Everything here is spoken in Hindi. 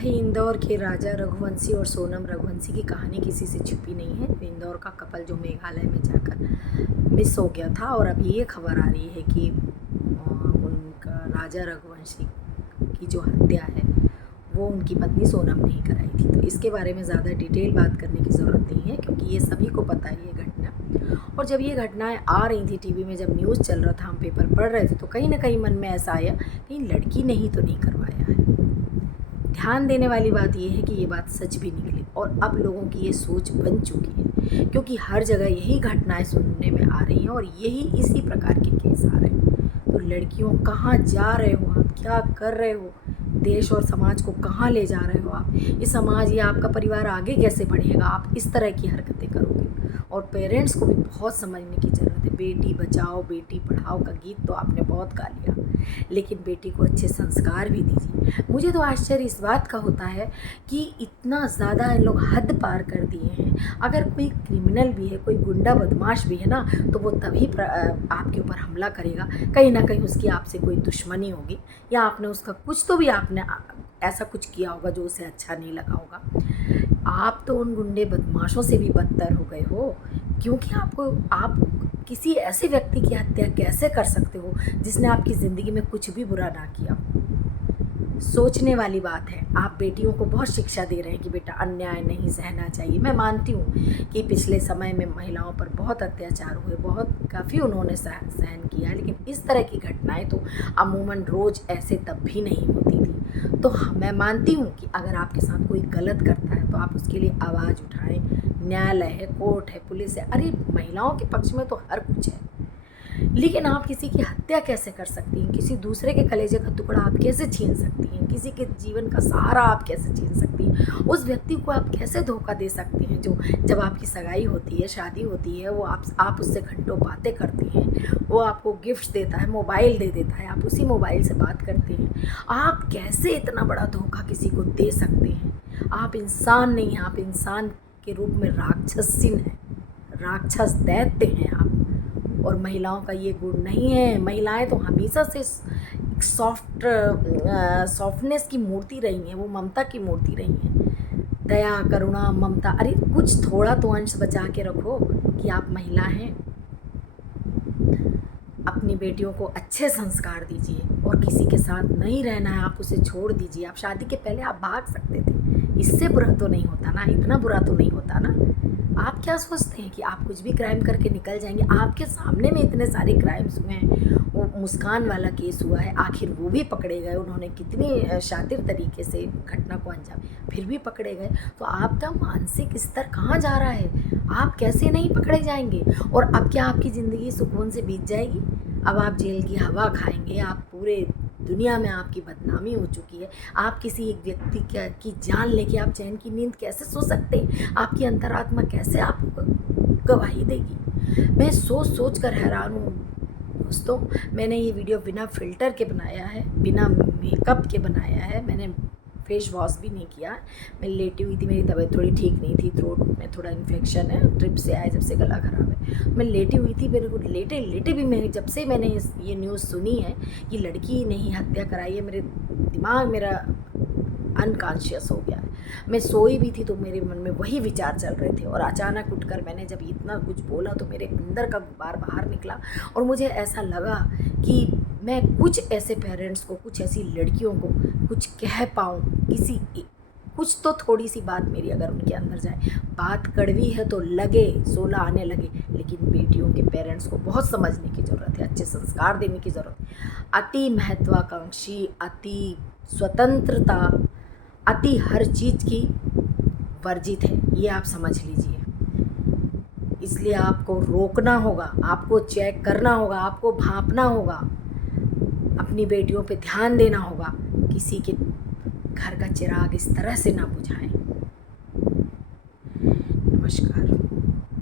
भाई इंदौर के राजा रघुवंशी और सोनम रघुवंशी की कहानी किसी से छुपी नहीं है। इंदौर का कपल जो मेघालय में जाकर मिस हो गया था और अभी ये खबर आ रही है कि उनका राजा रघुवंशी की जो हत्या है वो उनकी पत्नी सोनम ने ही कराई थी। तो इसके बारे में ज़्यादा डिटेल बात करने की ज़रूरत नहीं है क्योंकि ये सभी को पता है ये घटना। और जब ये घटनाएं आ रही थी टीवी में, जब न्यूज़ चल रहा था, हम पेपर पढ़ रहे थे, तो कहीं ना कहीं मन में ऐसा आया कहीं लड़की ने ही तो नहीं करवाया है। ध्यान देने वाली बात यह है कि ये बात सच भी निकली और अब लोगों की ये सोच बन चुकी है क्योंकि हर जगह यही घटनाएं सुनने में आ रही हैं और यही इसी प्रकार के केस आ रहे हैं। तो लड़कियों, कहाँ जा रहे हो आप, क्या कर रहे हो, देश और समाज को कहाँ ले जा रहे हो आप, ये समाज या आपका परिवार आगे कैसे बढ़ेगा आप इस तरह की हरकतें करोगे। और पेरेंट्स को भी बहुत समझने की ज़रूरत है। बेटी बचाओ बेटी पढ़ाओ का गीत तो आपने बहुत गा लिया, लेकिन बेटी को अच्छे संस्कार भी दीजिए। मुझे तो आश्चर्य इस बात का होता है कि इतना ज़्यादा इन लोग हद पार कर दिए हैं। अगर कोई क्रिमिनल भी है, कोई गुंडा बदमाश भी है ना, तो वो तभी आपके ऊपर हमला करेगा, कहीं ना कहीं उसकी आपसे कोई दुश्मनी होगी या आपने उसका कुछ तो भी आपने ऐसा कुछ किया होगा जो उसे अच्छा नहीं लगा होगा। आप तो उन गुंडे बदमाशों से भी बदतर हो गए हो क्योंकि आप किसी ऐसे व्यक्ति की हत्या कैसे कर सकते हो जिसने आपकी ज़िंदगी में कुछ भी बुरा ना किया। सोचने वाली बात है। आप बेटियों को बहुत शिक्षा दे रहे हैं कि बेटा अन्याय नहीं सहना चाहिए। मैं मानती हूँ कि पिछले समय में महिलाओं पर बहुत अत्याचार हुए, बहुत काफ़ी उन्होंने सहन किया, लेकिन इस तरह की घटनाएं तो अमूमन रोज़ ऐसे तब भी नहीं होती थी। तो मैं मानती हूँ कि अगर आपके साथ कोई गलत करता है तो आप उसके लिए आवाज़ उठाएं। न्यायालय है, कोर्ट है, पुलिस है, अरे महिलाओं के पक्ष में तो हर कुछ है। लेकिन आप किसी की हत्या कैसे कर सकती हैं, किसी दूसरे के कलेजे का टुकड़ा आप कैसे छीन सकती हैं, किसी के जीवन का सहारा आप कैसे छीन सकती हैं, उस व्यक्ति को आप कैसे धोखा दे सकती हैं जो जब आपकी सगाई होती है, शादी होती है, वो आप उससे घंटों बातें करती हैं, वो आपको गिफ्ट देता है, मोबाइल दे देता है, आप उसी मोबाइल से बात करते हैं। आप कैसे इतना बड़ा धोखा किसी को दे सकते हैं। आप इंसान नहीं हैं, आप इंसान के रूप में राक्षसीन हैं, राक्षस दैत्य हैं आप। और महिलाओं का ये गुण नहीं है। महिलाएं तो हमेशा से सॉफ्टनेस की मूर्ति रही हैं, वो ममता की मूर्ति रही हैं। दया, करुणा, ममता, अरे कुछ थोड़ा तो अंश बचा के रखो कि आप महिला हैं। अपनी बेटियों को अच्छे संस्कार दीजिए और किसी के साथ नहीं रहना है, आप उसे छोड़ दीजिए। आप शादी के पहले आप भाग सकते थे, इससे बुरा तो नहीं होता ना, इतना बुरा तो नहीं होता ना। आप क्या सोचते हैं कि आप कुछ भी क्राइम करके निकल जाएंगे। आपके सामने में इतने सारे क्राइम्स हुए हैं। वो मुस्कान वाला केस हुआ है, आखिर वो भी पकड़े गए, उन्होंने कितनी शातिर तरीके से घटना को अंजाम, फिर भी पकड़े गए। तो आपका मानसिक स्तर कहाँ जा रहा है, आप कैसे नहीं पकड़े जाएंगे। और अब क्या आपकी ज़िंदगी सुकून से बीत जाएगी। अब आप जेल की हवा खाएंगे, आप पूरे दुनिया में आपकी बदनामी हो चुकी है। आप किसी एक व्यक्ति की जान लेके आप चैन की नींद कैसे सो सकते हैं। आपकी अंतरात्मा कैसे आपको गवाही देगी। मैं सोच सोच कर हैरान हूँ दोस्तों। मैंने ये वीडियो बिना फ़िल्टर के बनाया है, बिना मेकअप के बनाया है, मैंने फेस वॉश भी नहीं किया। मैं लेटी हुई थी, मेरी तबीयत थोड़ी ठीक नहीं थी, थ्रोट में थोड़ा इन्फेक्शन है, ट्रिप से आया जब से गला ख़राब है। मैं लेटी हुई थी, मेरे को लेटे लेटे भी मैं जब से मैंने ये न्यूज़ सुनी है कि लड़की ने ही हत्या कराई है, मेरे दिमाग मेरा अनकॉन्शियस हो गया है। मैं सोई भी थी तो मेरे मन में वही विचार चल रहे थे और अचानक उठकर मैंने जब इतना कुछ बोला तो मेरे अंदर का गुबार बाहर निकला और मुझे ऐसा लगा कि मैं कुछ ऐसे पेरेंट्स को, कुछ ऐसी लड़कियों को कुछ कह पाऊँ, कुछ तो थोड़ी सी बात मेरी अगर उनके अंदर जाए। बात कड़वी है तो लगे, 16 आने लगे, लेकिन बेटियों के पेरेंट्स को बहुत समझने की ज़रूरत है, अच्छे संस्कार देने की ज़रूरत है। अति महत्वाकांक्षी, अति स्वतंत्रता, अति हर चीज़ की वर्जित है, ये आप समझ लीजिए। इसलिए आपको रोकना होगा, आपको चेक करना होगा, आपको भांपना होगा, अपनी बेटियों पे ध्यान देना होगा। किसी के घर का चिराग इस तरह से ना बुझाएं। नमस्कार।